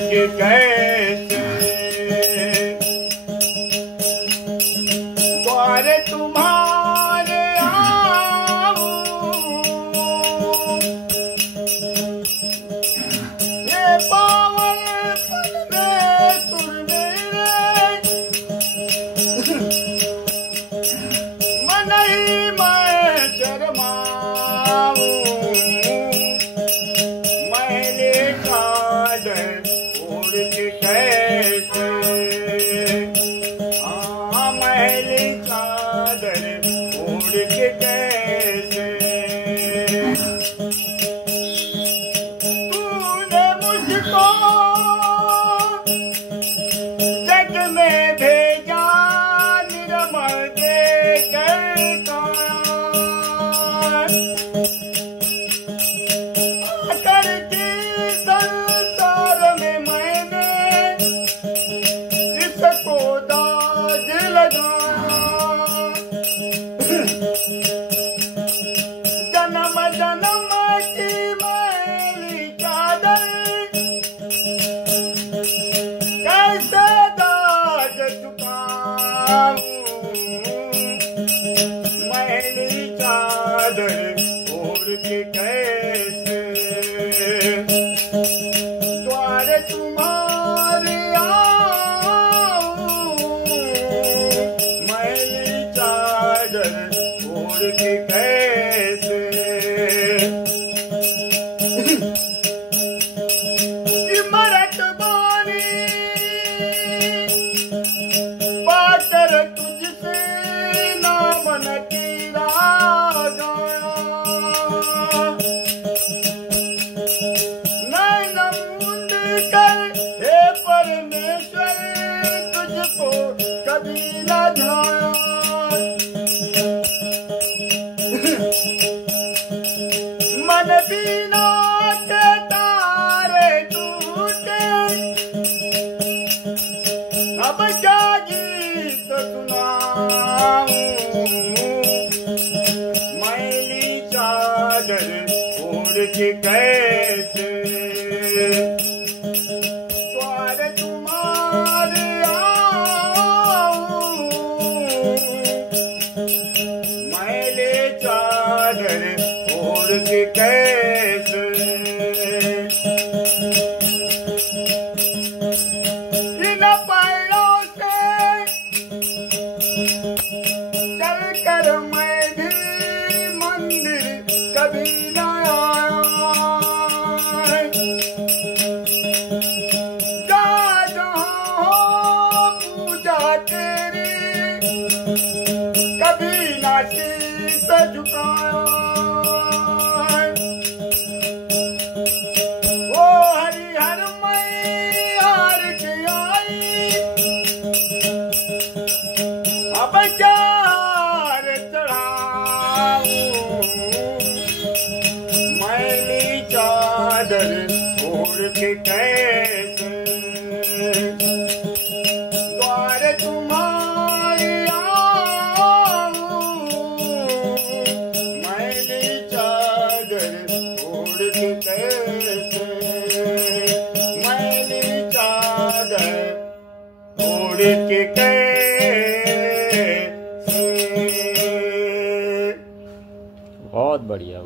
के कैसे द्वार तुम्हारे आऊं, ये पावन परमेश्वर मेरे मन ही मैं शर्माऊं, मैले चादर ओढ़ के कैसे, हाँ मैले चादर ओढ़ के कैसे तूने मुझको जग में भेजा निर्मल देकर करके संसार में मैंने इसको दाग लगाया। जन्म जन्म की मैली चादर कैसे दाग चुकाऊं, मैली चादर ओढ़ के कैसे द्वार तुम्हारे आऊं, मैली चादर ओढ़ के कैसे इमरत बानी पाकर तुझसे नाम न तेरा गाया, नैन मूंद कर हे परमेश्वर तुझको कभी न ध्याया। मन बिना के तारे टूटे अब क्या गीत सुनाऊं, मैली चादर ओढ़ के कैसे द्वार तुम्हारे आऊं, मैले चादर ओढ़ के कैसे इन पैरों से चल कर मैं भी मंदिर कभी न आया। जा जहाँ हो पूजा तेरी कभी न शीश झुकाया। वो हरिहर मैं हार के आई अब जार चढ़ाऊं, मैली चादर ओढ़ के कैसे द्वार तुम्हारे आऊं, मैली चादर ओढ़ के कैसे, मैली चादर ओढ़ के कैसे। बहुत बढ़िया।